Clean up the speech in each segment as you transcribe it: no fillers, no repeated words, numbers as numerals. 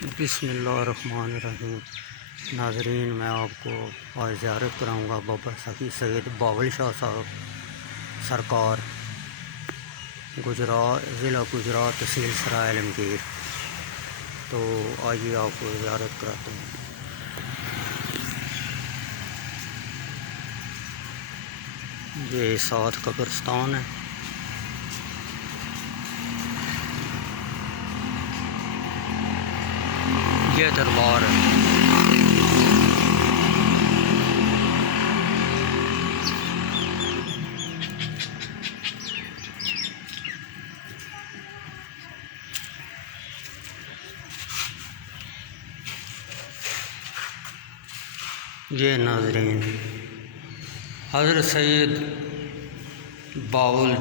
बिस्मिल्लाहिर्रहमानिर्रहीम। नाज़रीन, मैं आपको आज ज़ियारत कराऊँगा बाबा सैयद बभल शाह साहब सरकार, गुजरात, ज़िला गुजरात, तहसील सराए, आलमगीर। तो आइए आपको ज़ियारत कराते हैं। ये साथ कब्रिस्तान है। ये दरबार है। ये नाज़रीन हज़रत सैयद भावल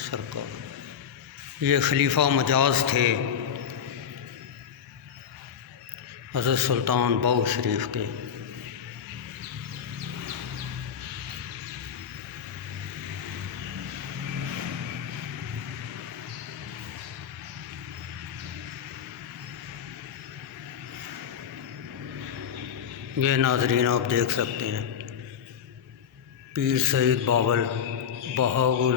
सरकार, ये खलीफा मजाज थे हज़रत सुल्तान बाऊ शरीफ के। ये नाज़रीन आप देख सकते हैं पीर सैयद बभल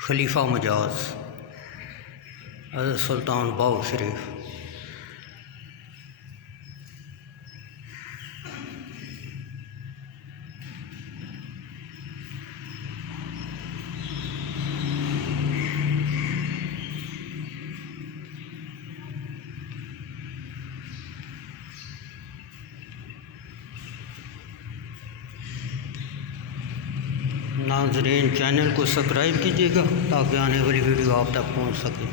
खलीफा मजाज हज़रत सुल्तान बाऊ शरीफ। नाज़रीन, चैनल को सब्सक्राइब कीजिएगा ताकि आने वाली वीडियो आप तक पहुंच सके।